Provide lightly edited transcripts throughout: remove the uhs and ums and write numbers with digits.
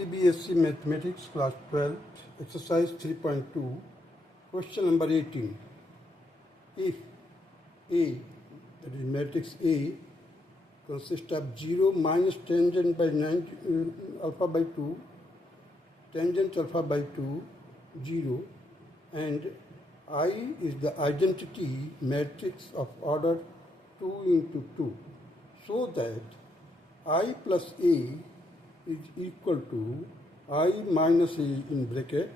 CBSE Mathematics Class 12, Exercise 3.2, Question number 18. If A, that is matrix A, consists of 0 minus tangent by 9 alpha by 2, tangent alpha by 2, 0, and I is the identity matrix of order 2 into 2, so that I plus A is equal to I minus A in bracket,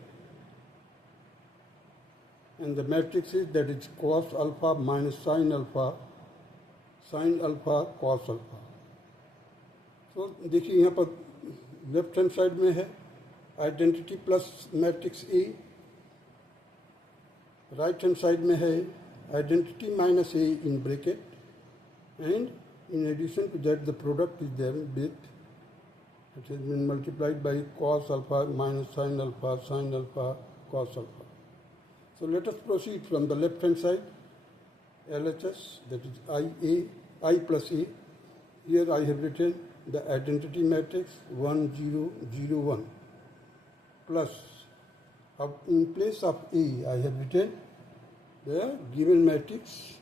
and the matrix is that is cos alpha minus sin alpha cos alpha. तो देखिए यहाँ पर left hand side में है identity plus matrix A, right hand side में है identity minus A in bracket, and in addition to that the product is there with it has been multiplied by cos alpha minus sin alpha cos alpha. So let us proceed from the left hand side. LHS, that is I plus A. Here I have written the identity matrix 1 0 0 1 plus in place of A I have written the given matrix,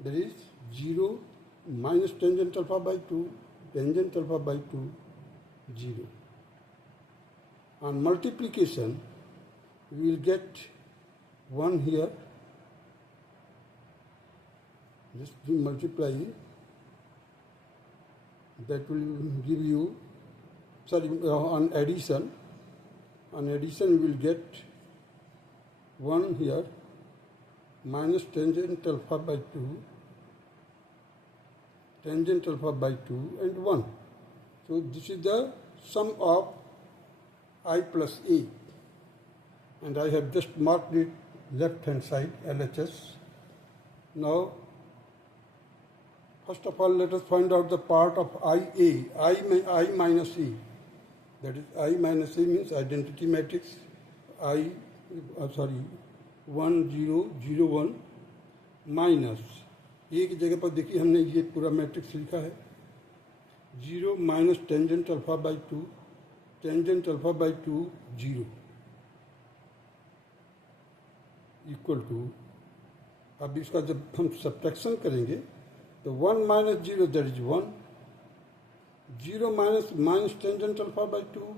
that is 0 minus tangent alpha by 2, tangent alpha by 2, 0. On multiplication, we will get 1 here. Just multiply, that will give you, on addition we will get 1 here minus tangent alpha by 2, tangent alpha by 2 and 1. So this is the sum of I plus A, and I have just marked it left hand side LHS. Now first of all let us find out the part of IA, I minus A, that is I minus A means identity matrix 1 0 0 1 minus ए की जगह पर देखिए हमने ये पूरा matrix लिखा है 0 minus tangent alpha by 2, tangent alpha by 2 0 equal to, अब इसका जब हम सब्ट्रैक्शन करेंगे तो 1 minus 0 that is 1, 0 minus tangent alpha by 2,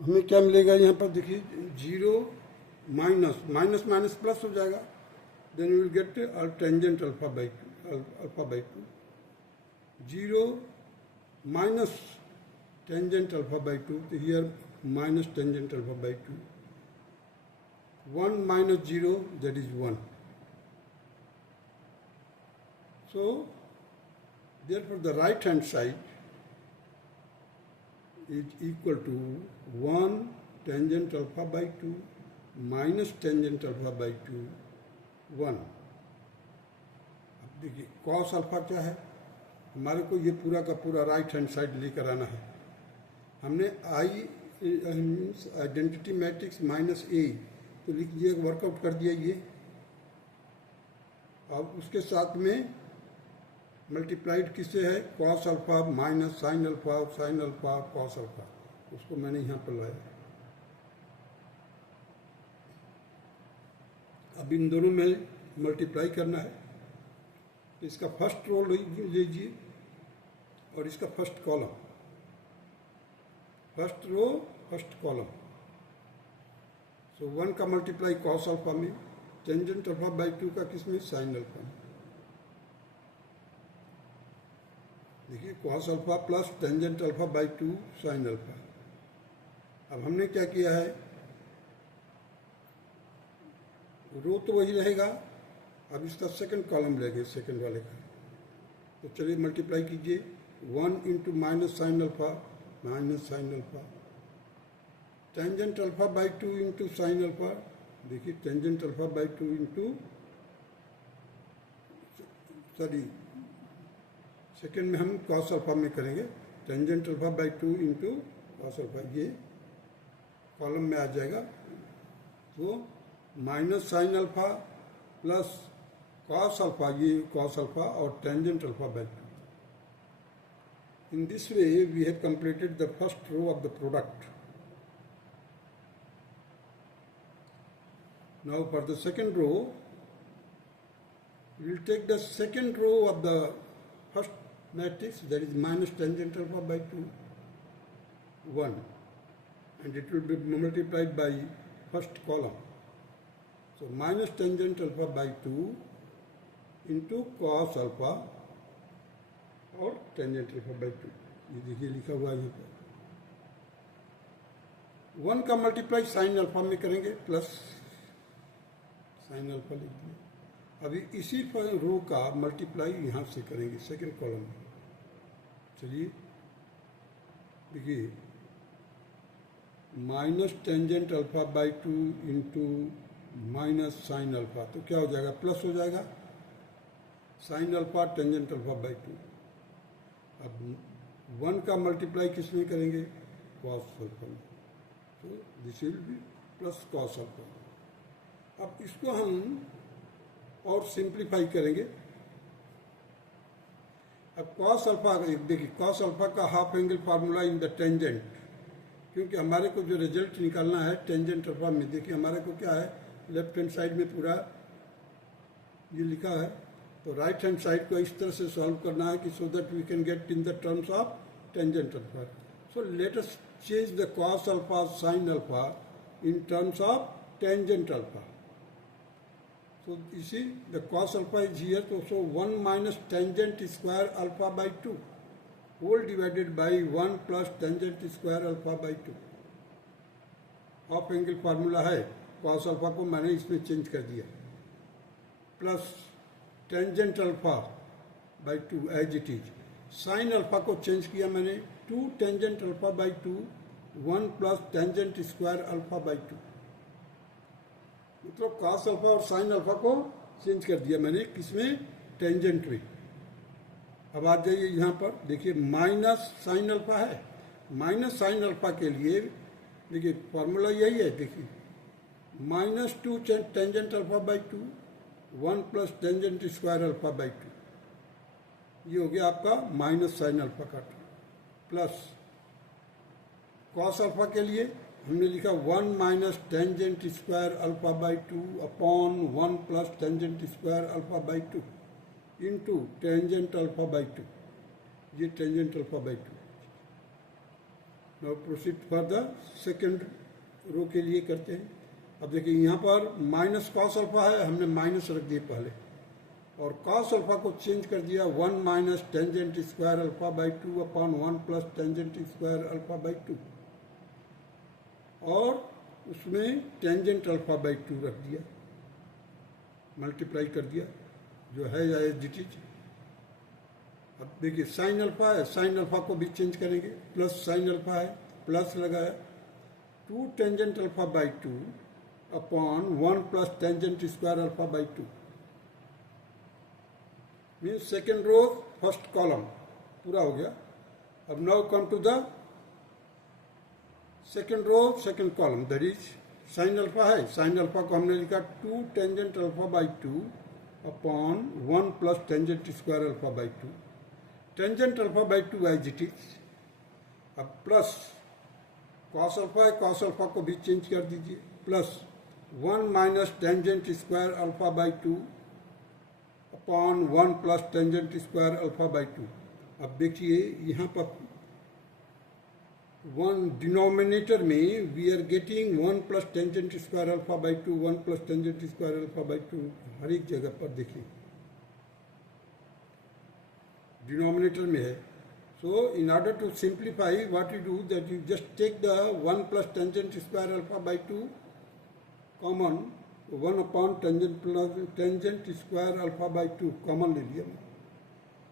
हमें क्या मिलेगा यहाँ पर देखिए 0 माइनस प्लस हो जाएगा, then we will get tangent alpha by 2, 0 minus tangent alpha by 2, तो here minus tangent alpha by 2, 1 minus 0 that is 1. So therefore the right hand side is equal to 1 tangent alpha by 2 minus tangent alpha by 2, 1. अब देखिए cos alpha क्या है, हमारे को ये पूरा का पूरा राइट हैंड साइड लेकर आना है. हमने आइडेंटिटी मैट्रिक्स माइनस ए तो लिख दिया, वर्कआउट कर दिया ये. अब उसके साथ में मल्टीप्लाइड किससे है, cos alpha minus sine alpha cos alpha, उसको मैंने यहाँ पर लाया. अब इन दोनों में मल्टीप्लाई करना है. इसका फर्स्ट रो लीजिए और इसका first column, first row first column. So 1 का मल्टीप्लाई कॉस अल्फा में, टेंजेंट अल्फा बाई 2 का किसमें, साइन अल्फा में. देखिए cos alpha plus tangent alpha by 2 sine alpha. अब हमने क्या किया है, रो तो वही रहेगा, अब इसका सेकंड कॉलम लेंगे सेकंड वाले का. तो चलिए मल्टीप्लाई कीजिए, 1 into minus sine alpha, tangent alpha by 2 into sine alpha. देखिए tangent alpha by 2 into second में हम कॉस अल्फा में करेंगे, tangent alpha by 2 into cos alpha, ये कॉलम में आ जाएगा. तो minus sine alpha plus cos alpha, ये cos alpha और tangent alpha by 2. In this way, we have completed the first row of the product. Now for the second row, we will take the second row of the first matrix, that is minus tangent alpha by 2, 1, and it will be multiplied by first column. So minus tangent alpha by 2 into cos alpha और tangent alpha by 2, ये देखिए लिखा हुआ है यहाँ पर. 1 का multiply sign alpha में करेंगे, प्लस साइन अल्फा लिख दिया. अभी इसी रो का मल्टीप्लाई यहाँ से करेंगे सेकंड कॉलम में. चलिए देखिए, minus tangent alpha by 2 into minus sine alpha, तो क्या हो जाएगा, प्लस हो जाएगा. Sign alpha tangent alpha by 2. अब 1 का मल्टीप्लाई किस में करेंगे, कॉस अल्फा में, तो this will be plus cos alpha. अब इसको हम और सिंप्लीफाई करेंगे. अब कॉस अल्फा देखिए, कॉस अल्फा का half angle formula in the tangent, क्योंकि हमारे को जो रिजल्ट निकालना है टेंजेंट अल्फा में, देखिए हमारे को क्या है, लेफ्ट हैंड साइड में पूरा ये लिखा है, तो राइट हैंड साइड को इस तरह से सॉल्व करना है कि so that we can get in the terms of tangent alpha. So let us change the cos alpha sine alpha in terms of tangent alpha. So you see the cos alpha is here, so 1 minus tangent square alpha by 2 whole divided by 1 plus tangent square alpha by 2. Half angle formula है, cos alpha को मैंने इसमें change कर दिया, plus tangent alpha by 2 as it is. Sine alpha को change किया मैंने, 2 tangent alpha by 2, 1 plus tangent square alpha by 2. मतलब cos अल्फा और साइन अल्फा को चेंज कर दिया मैंने, किसमें, टेंजेंट में. अब आ जाइए यहाँ पर, देखिए माइनस साइन अल्फा है. माइनस साइन अल्फा के लिए देखिए फॉर्मूला यही है, देखिए minus 2 tangent alpha by 2, 1 plus tangent square alpha by 2, ये हो गया आपका माइनस साइन अल्फा का टर्म. प्लस कॉस अल्फा के लिए हमने लिखा 1 minus tangent square alpha by 2 upon 1 plus tangent square alpha by 2 into tangent alpha by 2, ये tangent alpha by 2. Now proceed for the second row के लिए करते हैं. अब देखिए यहाँ पर माइनस कॉस अल्फा है, हमने माइनस रख दिए पहले, और कॉस अल्फा को चेंज कर दिया 1 minus tangent square alpha by 2 upon 1 plus tangent square alpha by 2, और उसमें टेंजेंट अल्फा बाई 2 रख दिया, मल्टीप्लाई कर दिया, जो है या एज इट इज. अब देखिए साइन अल्फा है, साइन अल्फा को भी चेंज करेंगे, प्लस साइन अल्फा है, प्लस लगाया 2 tangent alpha by 2 upon 1 plus tangent square alpha by 2, means second row first column पूरा हो गया. अब now come to the second row second column, that is sine alpha है. Sine alpha को हमने लिखा 2 tangent alpha by 2 upon 1 plus tangent square alpha by 2, tangent alpha by 2 as it is. अब plus cos alpha है, cos alpha को भी change कर दीजिए, plus 1 minus tangent square alpha by 2 upon 1 plus tangent square alpha by 2. अब देखिए यहाँ पर वन डिनोमिनेटर में we are getting 1 plus tangent square alpha by 2, 1 plus tangent square alpha by 2, हर एक जगह पर देखिए डिनोमिनेटर में है. सो इन order to simplify what you do, that you just take the 1 plus tangent square alpha by 2 common, 1 upon tangent square alpha by 2 common ले लिया.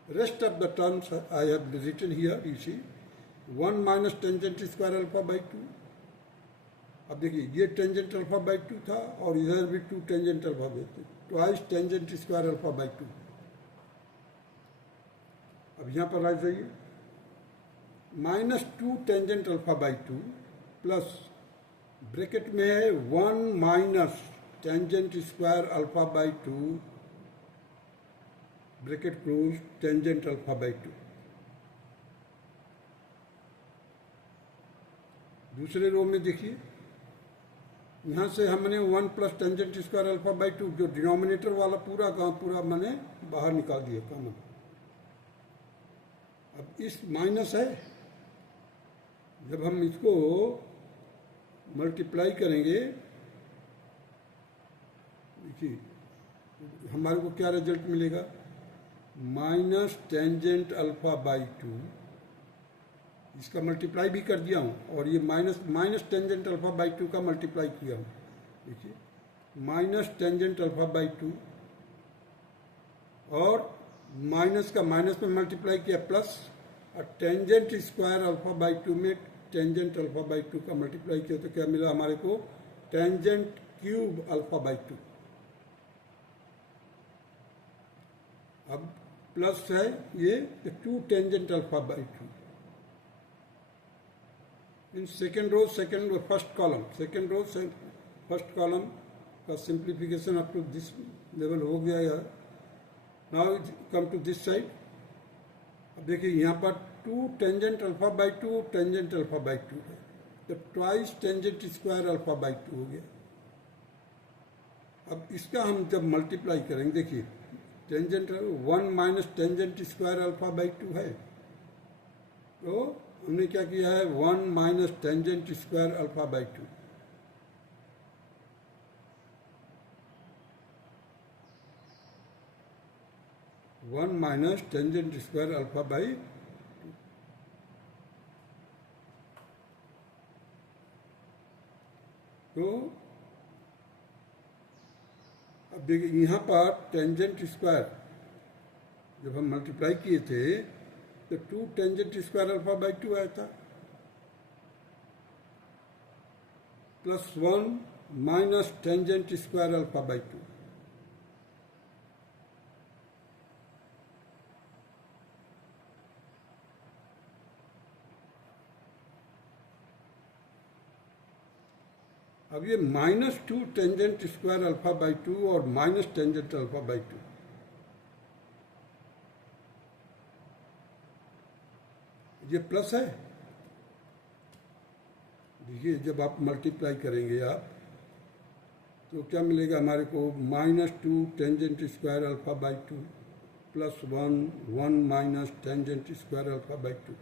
Rest of the terms I have written here, you see 1 minus tangent square alpha by 2. अब देखिए ये tangent alpha by 2 था, और इधर भी 2 tangent alpha by 2, twice tangent square alpha by 2. अब यहाँ पर आ जाइए, minus 2 tangent alpha by 2 plus bracket में है 1 minus tangent square alpha by 2 bracket close, tangent alpha by 2। दूसरे रो में देखिए, यहाँ से हमने 1 plus tangent square alpha by 2, जो डिनोमिनेटर वाला पूरा का पूरा मैंने बाहर निकाल दिया कॉमन। अब इस माइनस है, जब हम इसको मल्टीप्लाई करेंगे, देखिए हमारे को क्या रिजल्ट मिलेगा, माइनस टेंजेंट अल्फा बाई 2, इसका मल्टीप्लाई भी कर दिया हूँ, और ये माइनस टेंजेंट अल्फा बाई 2 का मल्टीप्लाई किया हूँ। देखिए माइनस टेंजेंट अल्फा बाई 2 और माइनस का माइनस में मल्टीप्लाई किया प्लस, और टेंजेंट स्क्वायर अल्फा बाई 2 में टेंजेंट अल्फा बाई 2 का मल्टीप्लाई किया, तो क्या मिला हमारे को, टेंजेंट क्यूब अल्फा बाई 2। अब प्लस है ये, तो 2 tangent alpha by 2। In second row first column का simplification up to this level हो गया है। Now come to this side. अब देखिए यहाँ पर 2 tangent alpha by 2 tangent alpha by 2 है, तो twice tangent square alpha by 2 हो गया। अब इसका हम जब मल्टीप्लाई करेंगे, देखिए tangent 1 minus tangent square alpha by 2 है, तो हमने क्या किया है, 1 minus tangent square alpha by 2। One minus tangent square alpha by 2। तो अब देखिए यहाँ पर टेंजेंट स्क्वायर जब हम मल्टीप्लाई किए थे, तो 2 टेंजेंट स्क्वायर अल्फा बाई 2 आया था, plus 1 minus tangent square alpha by 2। अब ये -2 टेंजेंट स्क्वायर अल्फा बाई 2 और माइनस टेंजेंट अल्फा बाई 2, ये प्लस है। देखिए जब आप मल्टीप्लाई करेंगे आप, तो क्या मिलेगा हमारे को, -2 tangent square alpha by 2 plus 1 minus tangent square alpha by 2।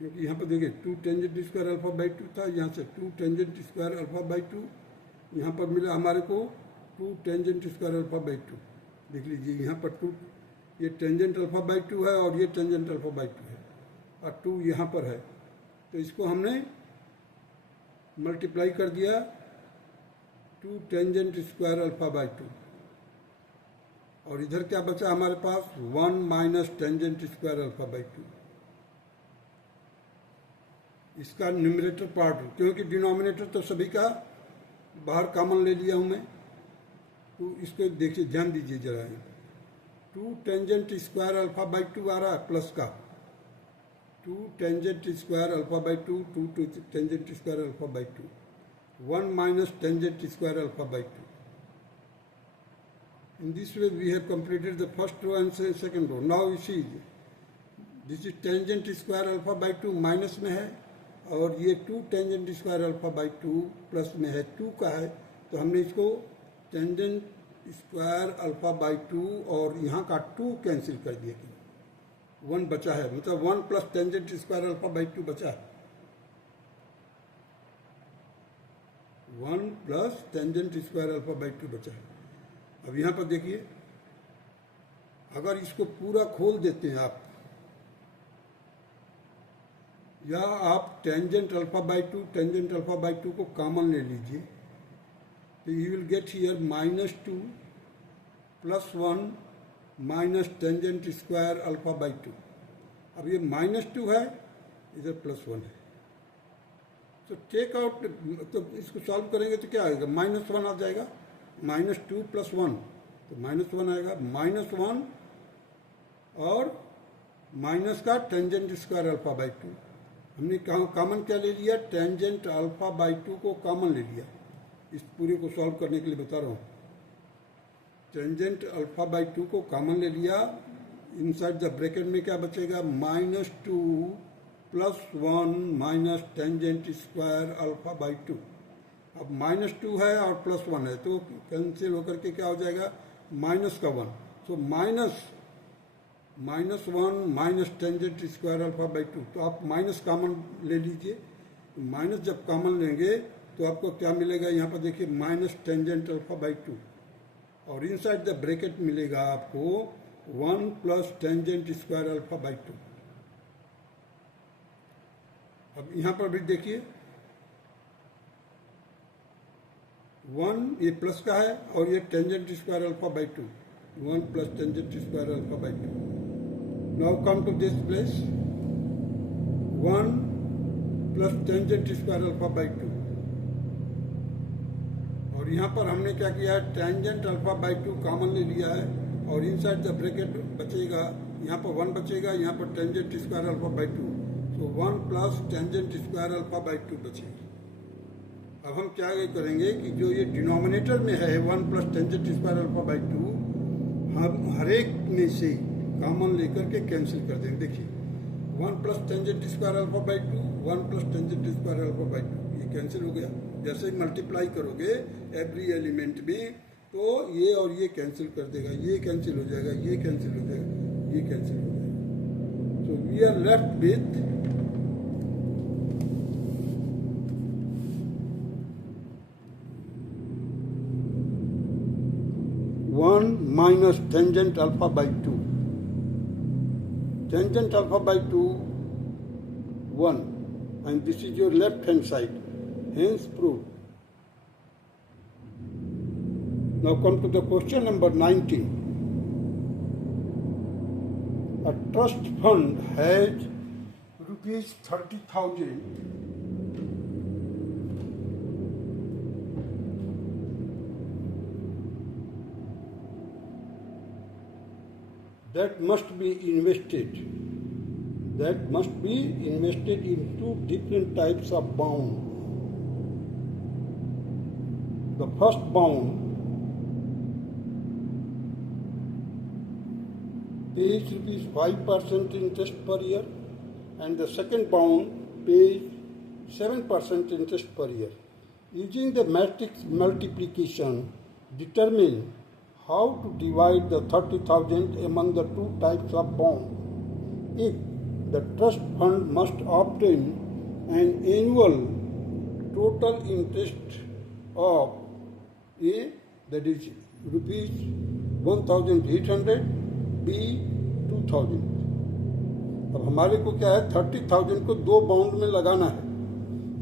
क्योंकि यहाँ पर देखिए 2 टेंजेंट स्क्वायर अल्फा बाई 2 था, यहाँ से 2 टेंजेंट स्क्वायर अल्फा बाई 2, यहाँ पर मिला हमारे को 2 टेंजेंट स्क्वायर अल्फा बाई 2। देख लीजिए यहाँ पर 2, ये टेंजेंट अल्फा बाई 2 है और ये टेंजेंट अल्फा बाई 2 है, और 2 यहाँ पर है, तो इसको हमने मल्टीप्लाई कर दिया 2 टेंजेंट स्क्वायर अल्फा बाई 2, और इधर क्या बचा हमारे पास, 1 minus tangent square alpha by 2। इसका न्यूमरेटर पार्ट, क्योंकि डिनोमिनेटर तो सभी का बाहर कॉमन ले लिया हूं मैं, तो इसको देखिए ध्यान दीजिए जरा, 2 टेंजेंट स्क्वायर अल्फा बाई 2 आ रहा है प्लस का, 2 tangent square alpha by 2, 2 tangent square alpha by 2, 1 minus tangent square alpha by 2। In this way we have completed the first row and second row. Now you see this is tangent square alpha by 2 minus में है, और ये 2 tangent square alpha by 2 plus में है, 2 का है, तो हमने इसको टेंजेंट स्क्वायर अल्फा बाई 2 और यहाँ का 2 कैंसिल कर दिया, 1 बचा है, मतलब 1 plus tangent square alpha by 2 बचा है, 1 plus tangent square alpha by 2 बचा है। अब यहाँ पर देखिए, अगर इसको पूरा खोल देते हैं आप, या आप tangent alpha by 2 tangent alpha by 2 को कॉमन ले लीजिए, तो you will get here -2 plus 1 minus tangent square alpha by 2। अब ये -2 है, इधर +1 है, तो टेक आउट, तो इसको सॉल्व करेंगे तो क्या आएगा, -1 आ जाएगा, -2 प्लस 1, तो -1 आएगा, -1 और माइनस का टेंजेंट स्क्वायर अल्फा बाई 2, हमने कॉमन क्या ले लिया, टेंजेंट अल्फा बाई 2 को कॉमन ले लिया। इस पूरे को सॉल्व करने के लिए बता रहा हूँ। टेंजेंट अल्फा बाई 2 को कॉमन ले लिया। इनसाइड द ब्रैकेट में क्या बचेगा, -2 + 1 minus tangent square alpha by 2। अब -2 है और +1 है तो कैंसिल होकर के क्या हो जाएगा, माइनस का 1। सो -1 minus tangent square alpha by 2। तो आप माइनस कॉमन ले लीजिए। माइनस जब कॉमन लेंगे तो आपको क्या मिलेगा, यहाँ पर देखिए माइनस टेंजेंट अल्फा बाई 2 और इनसाइड द ब्रैकेट मिलेगा आपको 1 plus tangent square alpha by 2। अब यहाँ पर भी देखिए 1 ये प्लस का है और ये tangent square alpha by 2, 1 plus tangent square alpha by 2। Now come to this place, 1 plus tangent square alpha by 2 और यहाँ पर हमने क्या किया है, टेंजेंट अल्फा बाई 2 कॉमन ले लिया है और इनसाइड द ब्रैकेट बचेगा, यहाँ पर 1 बचेगा, यहाँ पर टेंजेंट स्क्वायर अल्फा बाई 2। तो 1 plus tangent square alpha by 2 बचेगा। अब हम क्या करेंगे कि जो ये डिनोमिनेटर में है 1 plus tangent square alpha by 2, हम हर एक में से कॉमन लेकर के कैंसिल कर देंगे। देखिए 1 plus tangent square alpha by 2, 1 plus tangent square alpha by 2, ये कैंसिल हो गया। जैसे ही मल्टीप्लाई करोगे एवरी एलिमेंट में तो ये और ये कैंसिल कर देगा, ये कैंसिल हो जाएगा, ये कैंसिल हो जाएगा, ये कैंसिल हो जाएगा। So we are left with 1 minus tangent alpha by 2. Tangent alpha by 2, 1. And this is your left hand side. Hence proved. Now come to the question number 19. A trust fund has rupees 30,000 that must be invested in two different types of bond. The first bond pays rupees 5% interest per year and the second bond pays 7% interest per year. Using the matrix multiplication, determine how to divide the 30,000 among the two types of bond. If the trust fund must obtain an annual total interest of A, that is rupees 1,800, B 2,000. अब हमारे को क्या है, 30,000 को दो bound में लगाना है,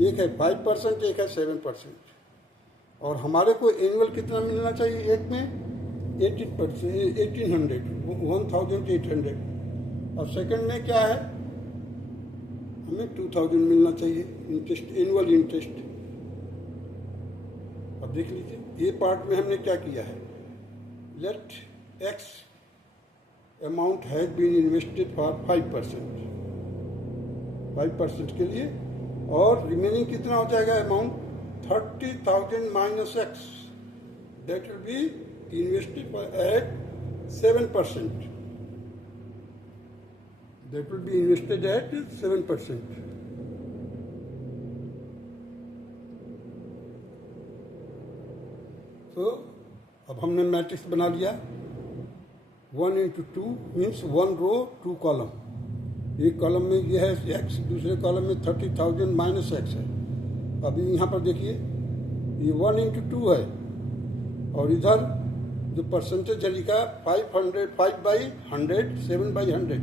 एक है 5%, एक है 7%। और हमारे को एनुअल कितना मिलना चाहिए, एक में 18%, 1,800 और सेकंड में क्या है, हमें 2,000 मिलना चाहिए इंटरेस्ट, एनुअल इंटरेस्ट। अब देख लीजिए ये पार्ट में हमने क्या किया है, let X amount has been invested for 5% के लिए और रिमेनिंग कितना हो जाएगा अमाउंट, 30,000 माइनस एक्स, that will be invested at 7%. That will be invested at 7%. So, अब हमने मैट्रिक्स बना लिया, 1 into 2 means 1 row 2 कॉलम। एक कॉलम में ये है x, दूसरे कॉलम में 30,000 माइनस x है। अभी यहाँ पर देखिए ये 1 into 2 है और इधर जो परसेंटेज है लिखा 500, 5/100, 7/100,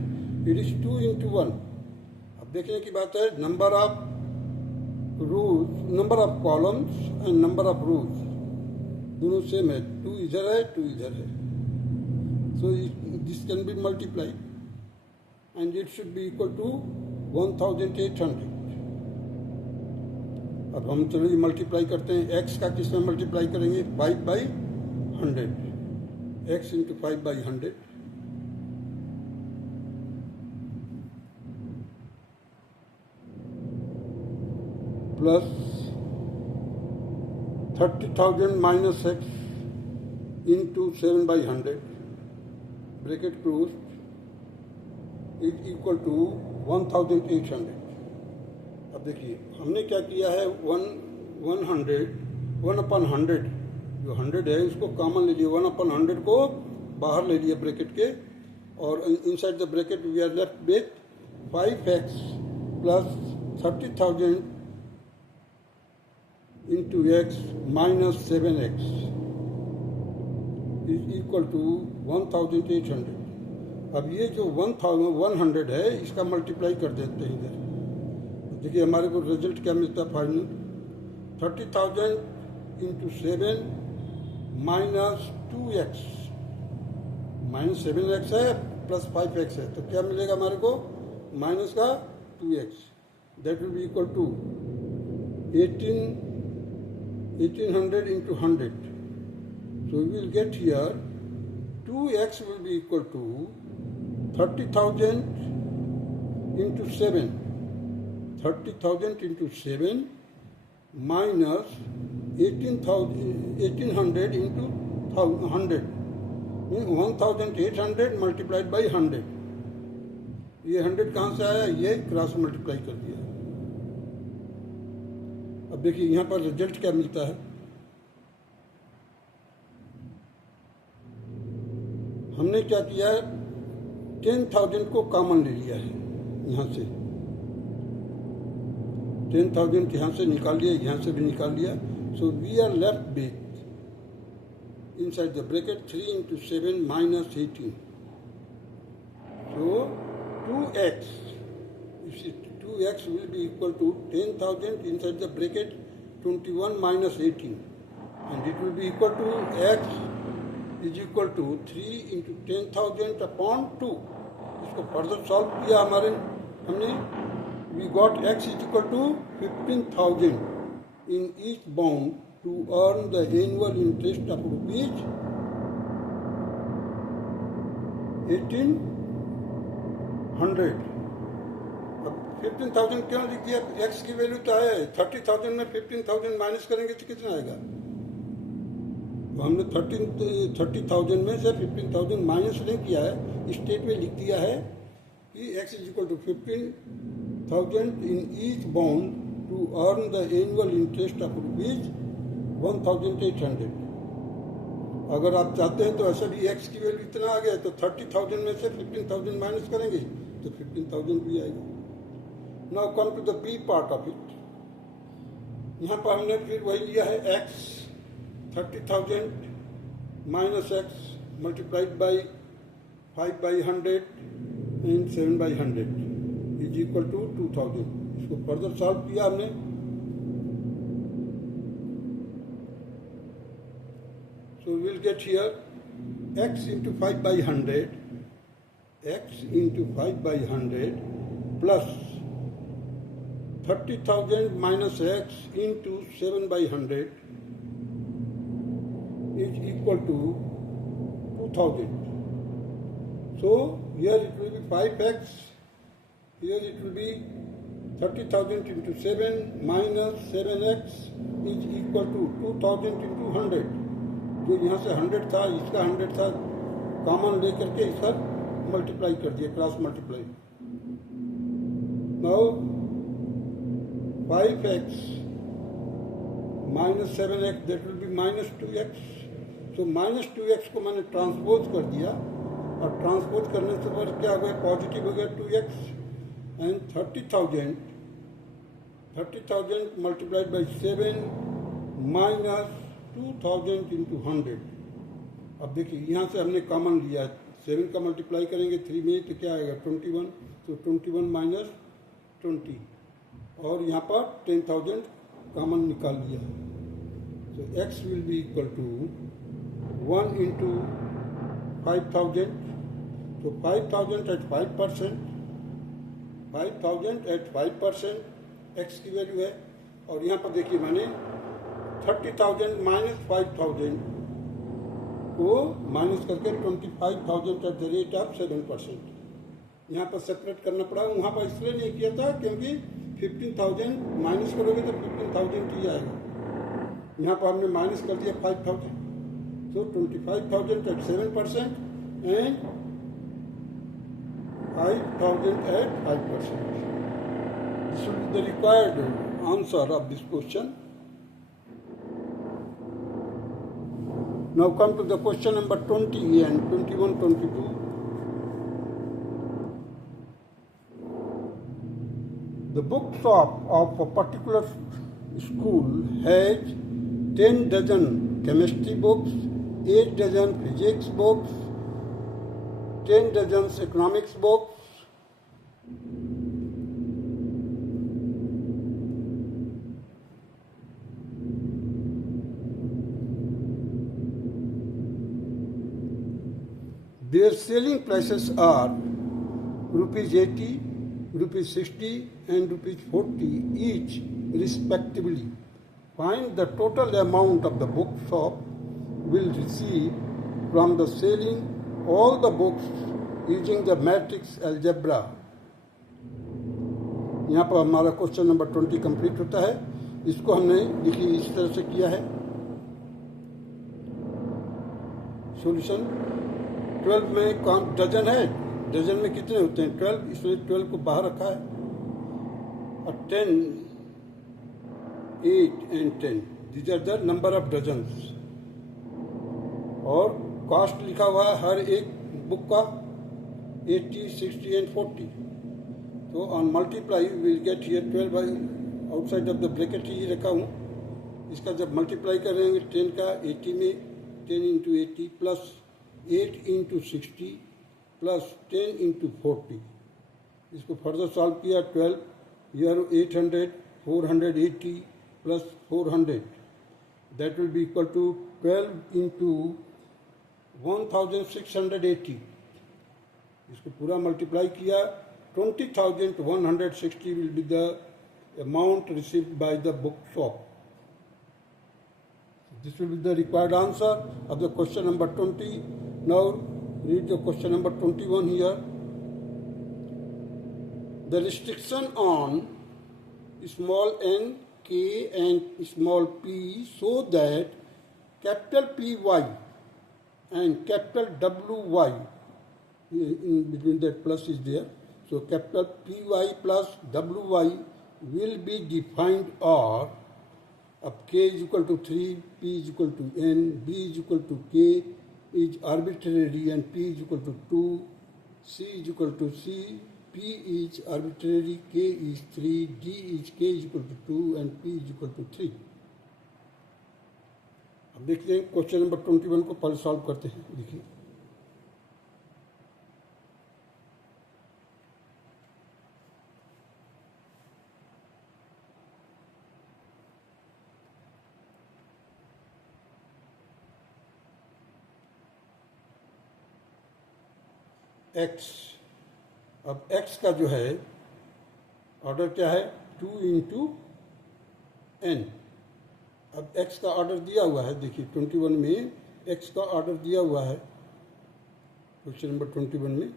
इट इज 2 into 1। अब देखने की बात है, number of rows, number of columns and number of rows दोनों सेम है, 2 इधर है 2 इधर है। So this can be multiplied and it should be equal to 1,800। अब हम चलिए मल्टीप्लाई करते हैं, x का किस में मल्टीप्लाई करेंगे, 5/100, x into 5/100 . plus 30,000 minus x into 7 by 100 bracket closed is equal to 1800. अब देखिए हमने क्या किया है, 1/100 जो 100 है उसको कॉमन ले लिया, 1/100 को बाहर ले लिया ब्रैकेट के, और inside the bracket we are left with 5x plus 30,000 into x minus 7x is equal to 1800. अब ये जो 100 है इसका मल्टीप्लाई कर देते हैं इधर। देखिए हमारे को रिजल्ट क्या मिलता है final, 30,000 into 7 minus 2x minus 7x है प्लस 5x है, तो क्या मिलेगा हमारे को, माइनस का 2x, that will be equal to 1800 into 100. So we will get here 2x will be equal to 30,000 into 7. 30,000 into 7 minus 1800 into 100. 1800 multiplied by 100. ये 100 कहाँ से आया, ये क्रॉस मल्टीप्लाई कर दिया। अब देखिए यहाँ पर रिजल्ट क्या मिलता है, हमने क्या किया है, 10,000 को कॉमन ले लिया है, यहाँ से 10,000 यहाँ से निकाल लिया, यहाँ से भी निकाल लिया। So we are left with inside the bracket 3 into 7 minus 18. So 2x, you see 2x will be equal to 10,000 inside the bracket 21 minus 18, and it will be equal to x is equal to 3 into 10,000 upon 2. इसको further solve किया हमने we got x is equal to 15,000 in each bound to earn the annual interest of rupees 1800. अब 15,000 क्यों लिख दिया, x की value तो है 30,000 में 15,000 माइनस करेंगे तो कितना आएगा, तो हमने 30,000 में से 15,000 माइनस नहीं किया है, स्टेट में लिख दिया है कि x is equal to 15,000 in each bond to earn the annual interest of rupees 1800. अगर आप चाहते हैं तो ऐसा भी x की वैल्यू इतना आ गया तो 30,000 में से 15,000 माइनस करेंगे तो 15,000 भी आएगा। Now come to the B part of it, यहाँ पर हमने फिर वही लिया है x 30,000 minus x multiplied by 5 by 100 and 7 by 100 is equal to 2,000। इसको फर्दर सॉल्व किया हमने, so we will get here x into 5 by 100 plus 30,000 minus x into 7 by 100 is equal to 2,000. So here it will be 5x, here it will be 30,000 into 7 minus 7x is equal to 2,000 into 100. जो यहाँ से 100 था, इसका 100 था, common लेकर के इसका multiply कर दिया, cross multiply. Now 5x minus 7x that will be minus 2x. So minus 2x को मैंने ट्रांसपोज कर दिया, और ट्रांसपोज करने से पर क्या हो गया, पॉजिटिव हो गया 2x, and 30,000 multiplied by 7 minus 2,000 into 100. अब देखिए यहाँ से हमने कॉमन लिया, 7 का मल्टीप्लाई करेंगे 3 में तो क्या आएगा 21, तो 21 माइनस 20, और यहाँ पर 10,000 कॉमन निकाल लिया। तो x will be equal to 1 into 5,000, तो 5,000 at 5%, 5,000 at 5% x की वैल्यू है, और यहाँ पर देखिए मैंने 30,000 माइनस 5,000 को माइनस करके 25,000 एट द रेट ऑफ 7%। यहाँ पर सेपरेट करना पड़ा, वहाँ पर इसलिए नहीं किया था क्योंकि 15,000 माइनस करोगे तो 15,000 ही आएगा। यहाँ पर हमने माइनस कर दिया 5,000, so 25,000 at 7% and 5,000 at 5%. This will be the required answer of this question. Now come to the question number 20 and 21, 22. The bookshop of a particular school has 10 dozen chemistry books, 8 dozen physics books, 10 dozen economics books, their selling prices are rupees 80, rupees 60 and rupees 40 each respectively. Find the total amount of the bookshop will receive from the selling all the books using the matrix algebra. यहाँ पर हमारा question number 20 complete होता है। इसको हमने देखिए इस तरह से किया है। सॉल्यूशन 12 में कौन डजन है, डजन में कितने होते हैं 12, इसलिए 12 को बाहर रखा है। और 10, 8 and 10 these are the number of dozens। और कॉस्ट लिखा हुआ है हर एक बुक का 80, 60 and 40। तो on multiply will get here 12 by outside of the bracket ही रखा हूँ। इसका जब मल्टीप्लाई करेंगे 10 का 80 में 10 into 80 plus 8 into 60 plus 10 into 40। इसको फर्दर सॉल्व किया 12 यर 800 480 plus 400 that will be equal to 12 into 1680। इसको पूरा मल्टीप्लाई किया 20,160 will be the amount received by the book shop. This will be the required answer of the question number 20. Now read the question number 21 here. The restriction on small n, k and small p so that capital Py and capital Wy, in between that plus is there. So capital Py plus Wy will be defined are अब k is equal to 3, p is equal to n, b is equal to k is arbitrary and p is equal to 2, c is equal to c, p is arbitrary, k is 3, d is k is equal to 2 and p is equal to 3। अब देखते हैं question number 21 को पहले solve करते हैं। देखिए x, अब x का जो है ऑर्डर क्या है 2 इंटू एन। अब x का ऑर्डर दिया हुआ है, देखिए 21 में x का ऑर्डर दिया हुआ है क्वेश्चन नंबर 21 में।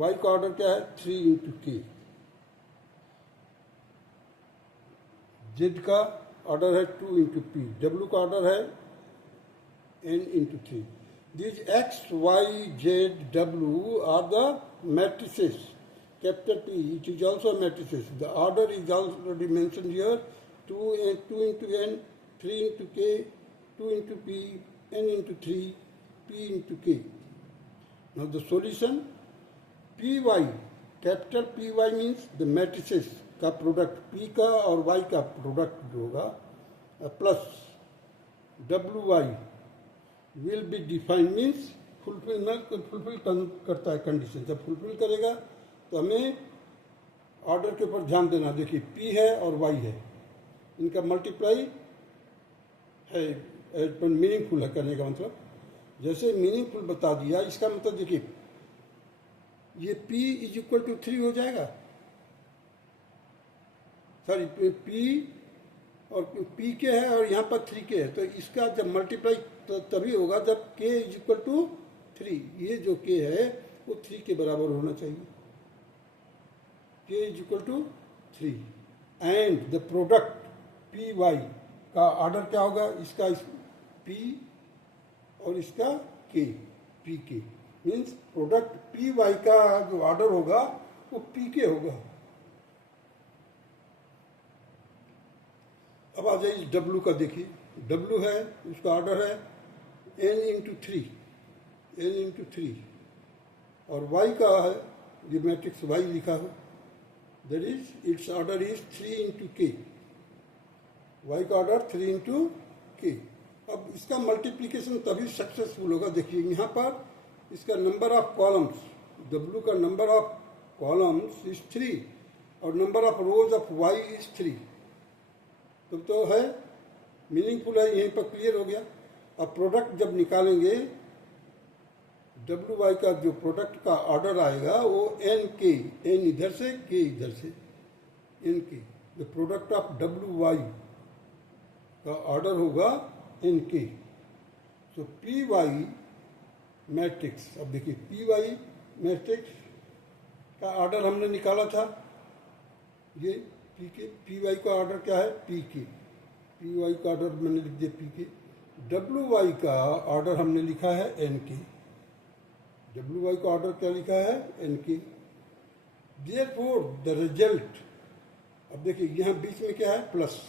y का ऑर्डर क्या है 3 इंटू के। z का ऑर्डर है 2 इंटू पी। w का ऑर्डर है n into 3। These x, y, z, w are the matrices. Capital P, it is also matrices. The order is already mentioned here. 2 into n, 3 into k, 2 into p, n into 3, p into k. Now the solution, py, capital Py means the matrices का product, p का और y का product जो होगा, plus wy will be defined means fulfil करता है condition. जब fulfil करेगा तो हमें ऑर्डर के ऊपर ध्यान देना। देखिए p है और y है, इनका मल्टीप्लाई है मीनिंगफुल है करने का मतलब। जैसे मीनिंगफुल बता दिया इसका मतलब देखिए ये p इज इक्वल टू 3 हो जाएगा, सॉरी p और p के है और यहाँ पर 3 के है, तो इसका जब मल्टीप्लाई तो तभी होगा जब k इज इक्वल टू 3। ये जो k है वो 3 के बराबर होना चाहिए। k is equal to 3 and the product P Y का ऑर्डर क्या होगा, इसका पी और इसका के, पी के मीन्स प्रोडक्ट पी वाई का जो ऑर्डर होगा वो पी के होगा। अब आ जाइए डब्ल्यू का, देखिए डब्ल्यू है, उसका ऑर्डर है n into three, n into three, और y का है, ये मैट्रिक्स y लिखा हो, that is it's order is 3 into के, y का ऑर्डर 3 इंटू के। अब इसका मल्टीप्लीकेशन तभी सक्सेसफुल होगा। देखिए यहाँ पर इसका नंबर ऑफ कॉलम्स, w का नंबर ऑफ कॉलम्स इज 3 और number of rose of y is 3, तो है मीनिंगफुल है, यहीं पर क्लियर हो गया। अब प्रोडक्ट जब निकालेंगे, डब्ल्यू वाई का जो प्रोडक्ट का ऑर्डर आएगा वो एन के, एन इधर से के इधर से, N K, the product of W Y का ऑर्डर होगा N K. So P Y matrix, अब देखिए पी वाई मैट्रिक्स का ऑर्डर हमने निकाला था, ये पी के, पी वाई का ऑर्डर क्या है, पी के, पी वाई का ऑर्डर मैंने लिख दिया पी के। डब्ल्यू वाई का ऑर्डर हमने लिखा है एन के, डब्ल्यू वाई का ऑर्डर क्या लिखा है, एन के। देयरफॉर द रिजल्ट, अब देखिए यहाँ बीच में क्या है, प्लस,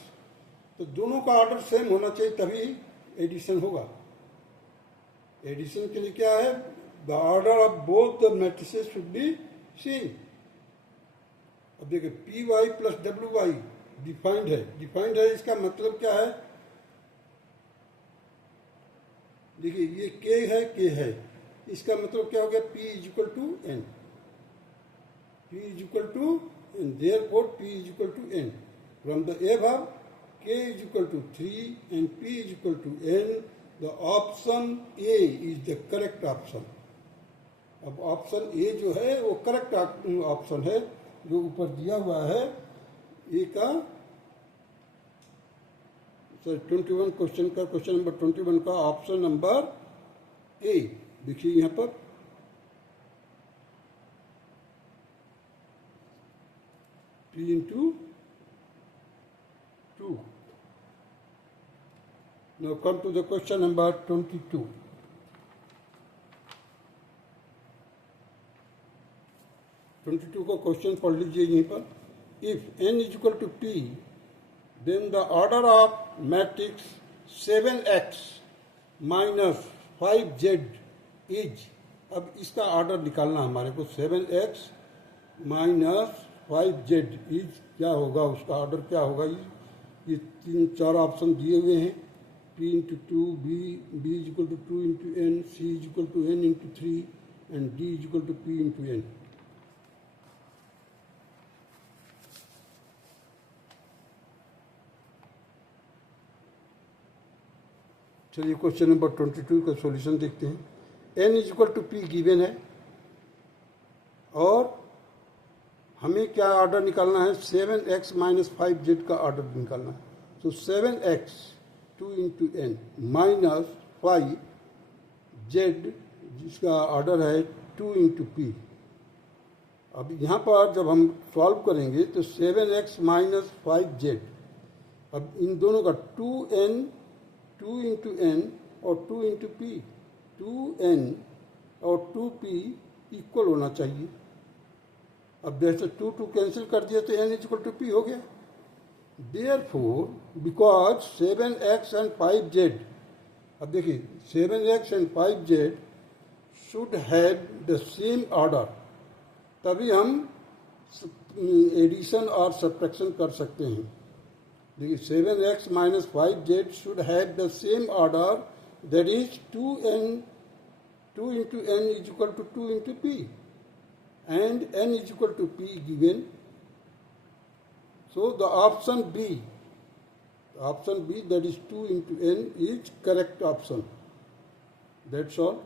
तो दोनों का ऑर्डर सेम होना चाहिए तभी एडिशन होगा। एडिशन के लिए क्या है, the order of both the matrices should be same. अब देखिए P Y plus W Y defined है, डिफाइंड है, इसका मतलब क्या है, देखिए ये के है, के है, इसका मतलब क्या हो गया, P is equal to N, P is equal to N, therefore P is equal to N. From the above K is equal to 3 and P is equal to N, the option A is the correct option. अब option A जो है वो correct option है, जो ऊपर दिया हुआ है ए का, सर 21 क्वेश्चन का, क्वेश्चन नंबर 21 का ऑप्शन नंबर ए, देखिए यहाँ पर P into 2। Now come to the question number 22। 22 का क्वेश्चन पढ़ लीजिए यहीं पर। If n is equal to P, then the order of matrix 7x minus 5z is, अब इसका ऑर्डर निकालना हमारे को, 7x माइनस 5z इज क्या होगा, उसका ऑर्डर क्या होगा, ये 3-4 ऑप्शन दिए हुए हैं, p into 2, b is equal to 2 into N, c is equal to n into 3 and d is equal to p into n। चलिए क्वेश्चन नंबर 22 का सॉल्यूशन देखते हैं। n is equal to P given है और हमें क्या order निकालना है, 7x माइनस 5z का ऑर्डर निकालना है। तो 7x 2 into N minus 5z जिसका ऑर्डर है 2 इंटू पी। अब यहाँ पर जब हम सॉल्व करेंगे तो 7x माइनस 5z, अब इन दोनों का 2n, 2 इंटू एन और 2 इंटू पी, 2n और 2p इक्वल होना चाहिए। अब जैसे 2 कैंसिल कर दिया तो n is equal to p हो गया। Therefore because 7x and 5z, अब देखिए 7x and 5z should have the same order, तभी हम एडिशन और सब्ट्रैक्शन कर सकते हैं। देखिए 7x minus 5z should have the same order, that is 2n, 2 into n is equal to 2 into p and n is equal to p given. So the option B, that is 2 into n is correct option. That's all.